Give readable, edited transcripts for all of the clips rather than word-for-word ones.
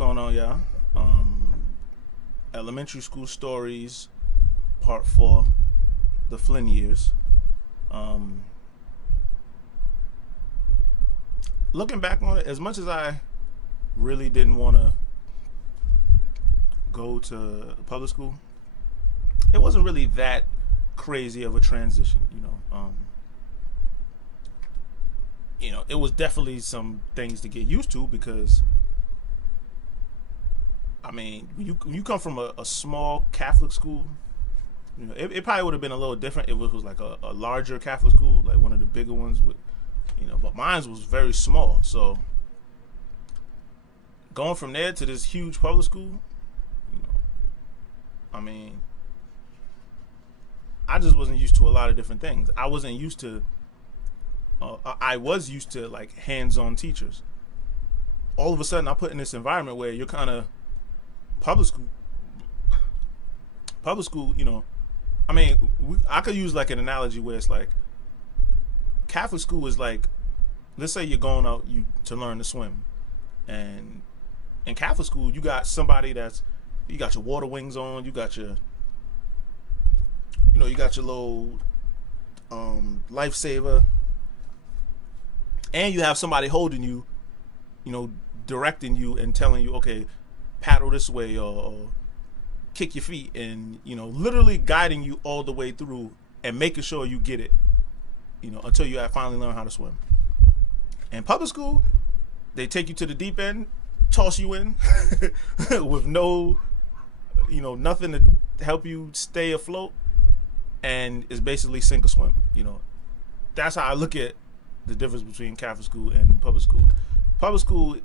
going on, y'all? Elementary school stories, part 4, the Flynn years. Um, Looking back on it, as much as I really didn't want to go to public school, it wasn't really that crazy of a transition. It was definitely some things to get used to because I mean, when you come from a small Catholic school, it probably would have been a little different if it was like a larger Catholic school, like one of the bigger ones. But mine was very small. So going from there to this huge public school, you know, I mean, I just wasn't used to a lot of different things. I wasn't used to. I was used to like hands-on teachers. All of a sudden, I put in this environment where you're kind of public school. Public school, I mean, I could use like an analogy where it's like Catholic school is like, let's say you're going out to learn to swim, and in Catholic school you got somebody you got your water wings on, you got your little lifesaver, and you have somebody holding you, directing you and telling you, okay, paddle this way or kick your feet, and literally guiding you all the way through and making sure you get it, until you have finally learned how to swim. In public school, they take you to the deep end, toss you in with nothing to help you stay afloat, and it's basically sink or swim. That's how I look at the difference between Catholic school and public school. Public school,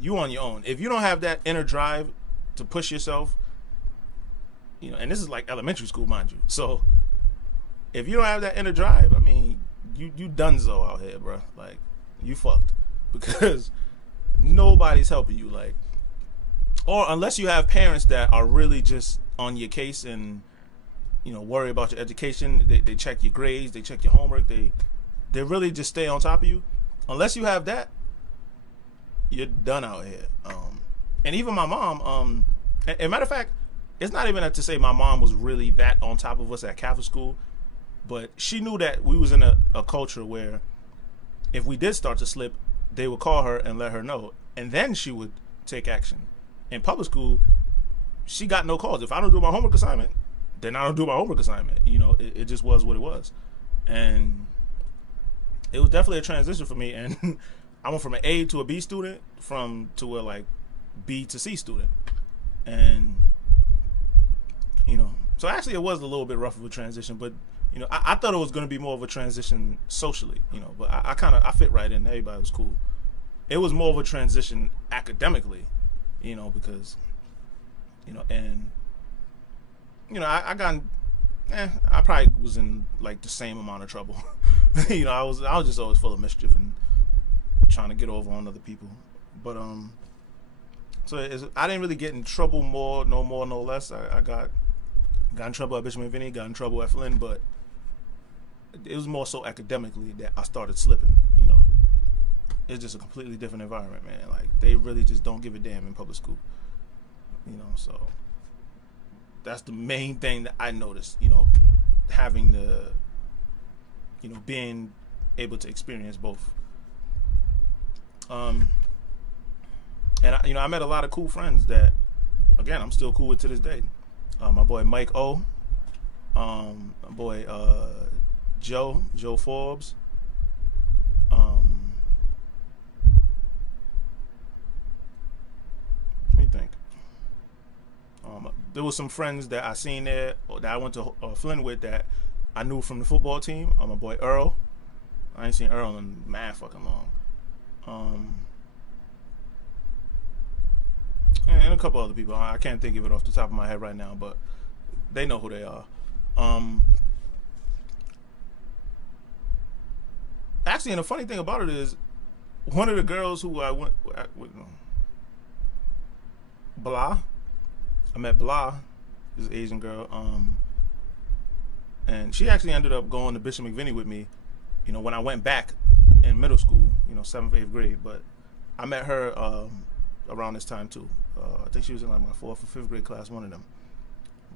you on your own. If you don't have that inner drive to push yourself, and this is like elementary school, mind you. So if you don't have that inner drive, I mean, you donezo out here, bro. Like, you fucked, because nobody's helping you. Like, or unless you have parents that are really just on your case and worry about your education, they check your grades, they check your homework, they really just stay on top of you. Unless you have that, you're done out here. And even my mom, and matter of fact, it's not even to say my mom was really that on top of us at Catholic school, but she knew that we was in a culture where if we did start to slip, they would call her and let her know, and then she would take action. In public school, she got no calls. If I don't do my homework assignment, then I don't do my homework assignment. It just was what it was. And it was definitely a transition for me, and I went from an A to a B student to a like B to C student. And so actually it was a little bit rough of a transition, but I thought it was going to be more of a transition socially, but I fit right in. Everybody was cool. It was more of a transition academically, because and I got I probably was in like the same amount of trouble. I was just always full of mischief and trying to get over on other people. But so I didn't really get in trouble no more, no less. I got in trouble at Bishop and Vinny, got in trouble at Flynn, but it was more so academically that I started slipping. It's just a completely different environment, man. Like, they really just don't give a damn in public school. So that's the main thing that I noticed. Having the, being able to experience both. And I met a lot of cool friends that, again, I'm still cool with to this day. My boy Mike O, my boy Joe Forbes, let me think. There was some friends that I seen there, or that I went to Flynn with, that I knew from the football team. My boy Earl. I ain't seen Earl in mad fucking long. And a couple other people. I can't think of it off the top of my head right now, but they know who they are. Actually, and the funny thing about it is, one of the girls who I went with, Blah. I met Blah, this Asian girl, and she actually ended up going to Bishop McVinney with me, when I went back in middle school, 7th, 8th grade. But I met her around this time too. I think she was in like my 4th or 5th grade class, one of them.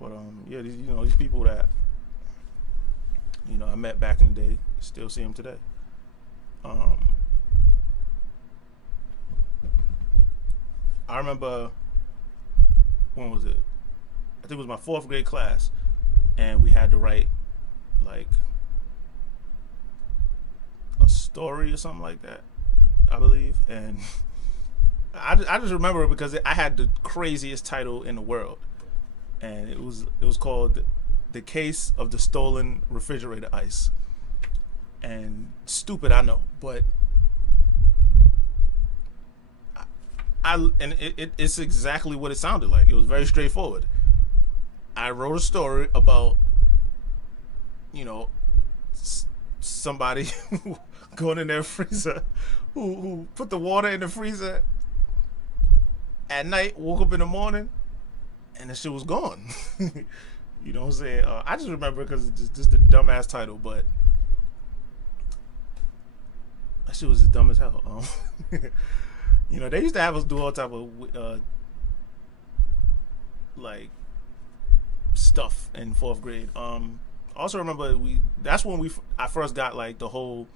But yeah, these people that I met back in the day, still see them today. I remember, when was it? I think it was my 4th grade class, and we had to write like a story or something like that, I believe. And I just remember it because I had the craziest title in the world, and it was called "The Case of the Stolen Refrigerator Ice." And stupid, I know, but it's exactly what it sounded like. It was very straightforward. I wrote a story about somebody going in their freezer who put the water in the freezer at night, woke up in the morning, and the shit was gone. You know what I'm saying? I just remember because it's just the dumbass title, but that shit was just dumb as hell. They used to have us do all type of like stuff in 4th grade. Also remember that's when I first got like the whole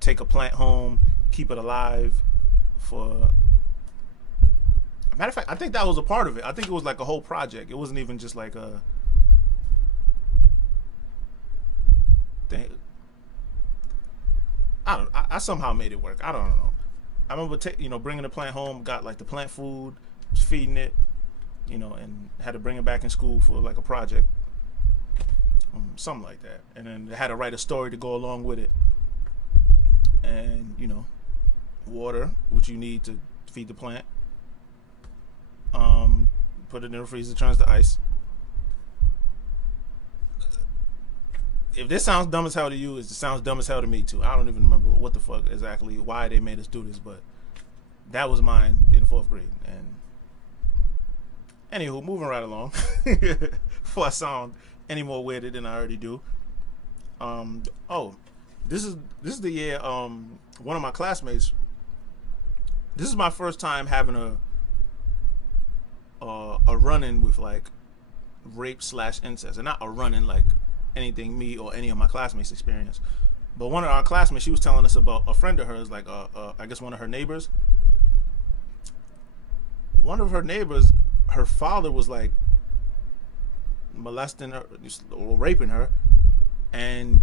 take a plant home, keep it alive. For a matter of fact, I think that was a part of it. I think it was like a whole project. It wasn't even just like a thing. I somehow made it work. I don't know. I remember bringing the plant home, got like the plant food, was feeding it, and had to bring it back in school for like a project, something like that. And then I had to write a story to go along with it. And water, which you need to feed the plant. Put it in the freezer, turns to ice. If this sounds dumb as hell to you, it sounds dumb as hell to me too. I don't even remember what the fuck exactly why they made us do this, but that was mine in 4th grade. And anywho, moving right along, before I sound any more weirded than I already do. This is the year one of my classmates. This is my first time having a run-in with like rape/incest, and not a run-in like anything me or any of my classmates experienced, but one of our classmates, she was telling us about a friend of hers, like I guess one of her neighbors. One of her neighbors, her father was like molesting her or raping her, and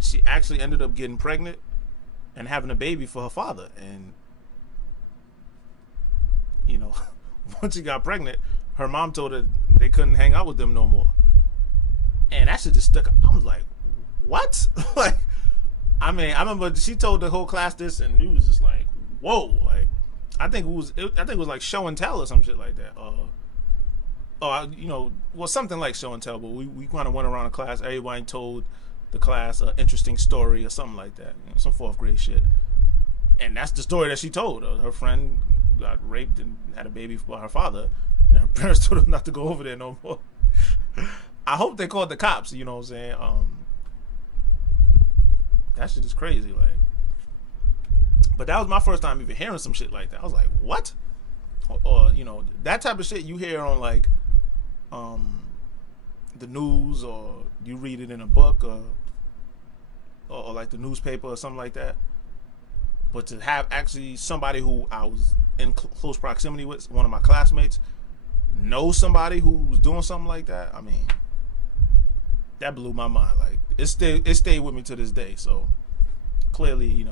she actually ended up getting pregnant and having a baby for her father. And once she got pregnant, her mom told her they couldn't hang out with them no more. And that shit just stuck. I was like, what? Like, I remember she told the whole class this, and it was just like, whoa. Like, I think it was like show and tell or some shit like that. Something like show and tell. But we kind of went around the class. Everybody told the class an interesting story or something like that. Some 4th grade shit. And that's the story that she told. Her friend got raped and had a baby by her father, and her parents told her not to go over there no more. I hope they called the cops. You know what I'm saying? That shit is crazy. Like, but that was my first time even hearing some shit like that. I was like, what? Or that type of shit you hear on like the news, or you read it in a book, or like the newspaper or something like that. But to have actually somebody who I was in close proximity with, one of my classmates, know somebody who was doing something like that, I mean, that blew my mind. Like, it stayed with me to this day. So clearly,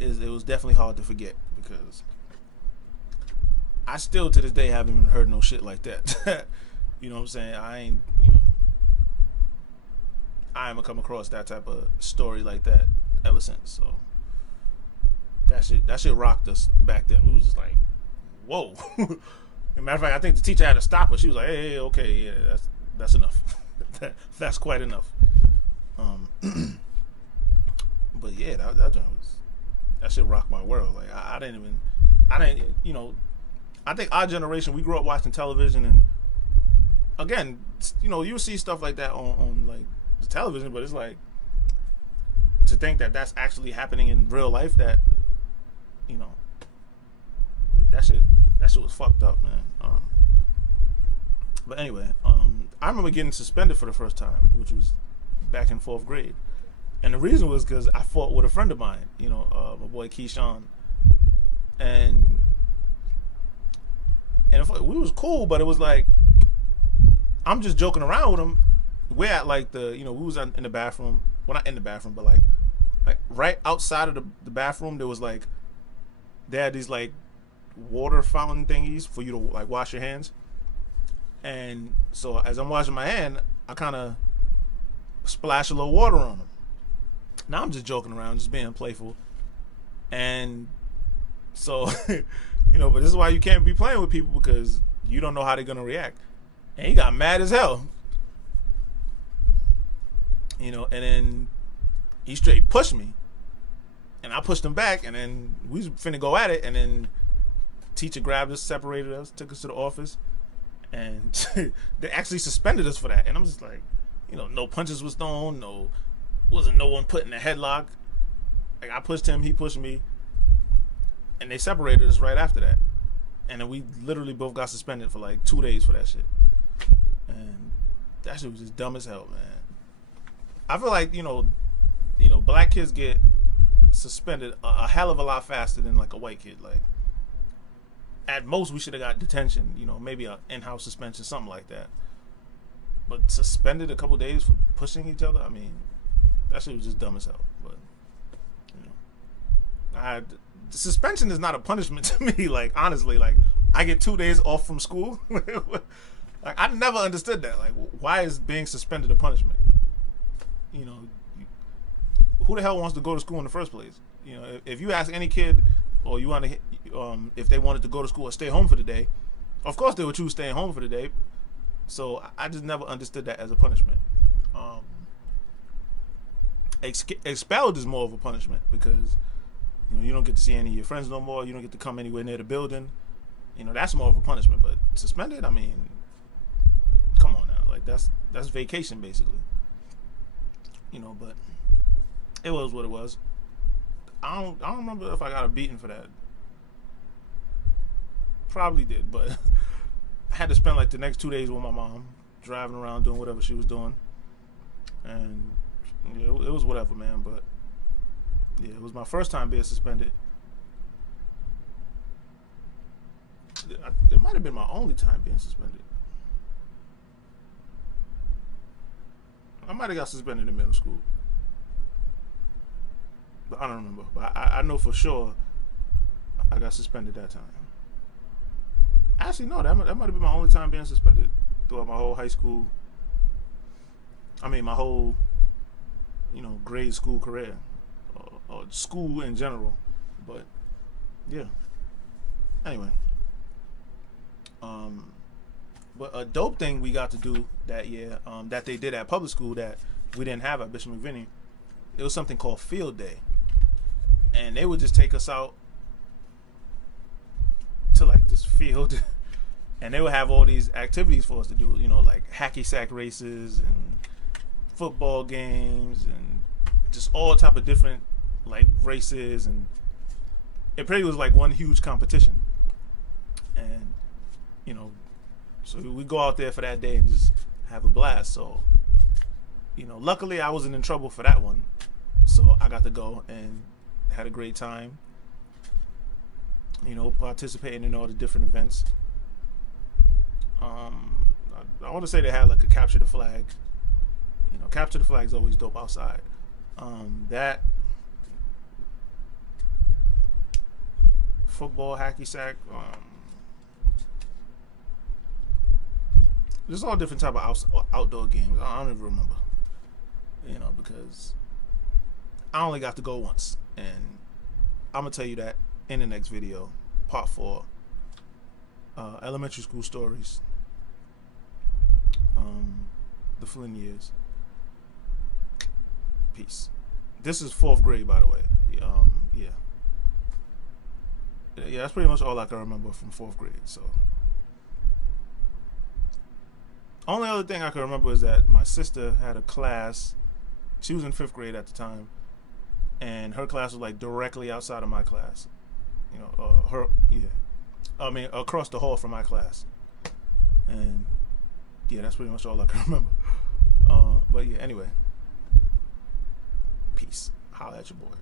it was definitely hard to forget, because I still to this day haven't even heard no shit like that. You know what I'm saying? I haven't come across that type of story like that ever since. So that shit rocked us back then. We was just like, whoa. As a matter of fact, I think the teacher had to stop her. She was like, hey, okay, yeah, that's enough. That's quite enough. But yeah, that shit rocked my world. Like, I think our generation, we grew up watching television, and again, you see stuff like that on like the television, but it's like, to think that that's actually happening in real life, that that shit was fucked up, man. But anyway, I remember getting suspended for the first time, which was back in 4th grade. And the reason was because I fought with a friend of mine, my boy Keyshawn. And we was cool, but it was like, I'm just joking around with him. We're at like we was in the bathroom. Well, not in the bathroom, but like right outside of the bathroom, there was like, they had these like water fountain thingies for you to like wash your hands. And so as I'm washing my hand, I kind of splash a little water on them. Now I'm just joking around, just being playful. And so, but this is why you can't be playing with people, because you don't know how they're going to react. And he got mad as hell. And then he straight pushed me. And I pushed him back, and then we was finna go at it, and then teacher grabbed us, separated us, took us to the office, and they actually suspended us for that. And I'm just like, no punches was thrown, wasn't no one put in a headlock. Like, I pushed him, he pushed me, and they separated us right after that. And then we literally both got suspended for like 2 days for that shit. And that shit was just dumb as hell, man. I feel like, black kids get suspended a hell of a lot faster than like a white kid. Like, at most we should have got detention, maybe a in-house suspension, something like that. But suspended a couple days for pushing each other, I mean, that shit was just dumb as hell. But suspension is not a punishment to me. Like, honestly, like, I get 2 days off from school. Like, I never understood that. Like, why is being suspended a punishment? Who the hell wants to go to school in the first place? If you ask any kid, or you want to, if they wanted to go to school or stay home for the day, of course they would choose staying home for the day. So I just never understood that as a punishment. Expelled is more of a punishment, because you don't get to see any of your friends no more. You don't get to come anywhere near the building. That's more of a punishment. But suspended, I mean, come on now, like that's vacation basically. But it was what it was. I don't remember if I got a beating for that. Probably did, but I had to spend like the next 2 days with my mom, driving around doing whatever she was doing, and it was whatever, man. But yeah, it was my first time being suspended. It might have been my only time being suspended. I might have got suspended in middle school, but I don't remember. But I know for sure I got suspended that time. Actually, no, that might have been my only time being suspended throughout my whole high school. I mean, my whole, grade school career, or school in general. But yeah. Anyway, but a dope thing we got to do that year, that they did at public school that we didn't have at Bishop McVinney, it was something called Field Day, and they would just take us out to like this field, and they would have all these activities for us to do, like hacky sack races and football games and just all type of different like races, and it pretty was like one huge competition. And so we go out there for that day and just have a blast. So luckily I wasn't in trouble for that one, so I got to go and had a great time, participating in all the different events. I want to say they had like a capture the flag. Capture the flag is always dope outside. That football, hacky sack, there's all different type of outdoor games. I don't even remember, because I only got to go once, and I'm gonna tell you that in the next video, part 4, elementary school stories, the Flynn years. Peace. This is 4th grade, by the way. Yeah, that's pretty much all I can remember from 4th grade. So only other thing I can remember is that my sister had a class. She was in 5th grade at the time, and her class was like directly outside of my class. Across the hall from my class. And yeah, that's pretty much all I can remember. But yeah, anyway, peace. Holla at your boy.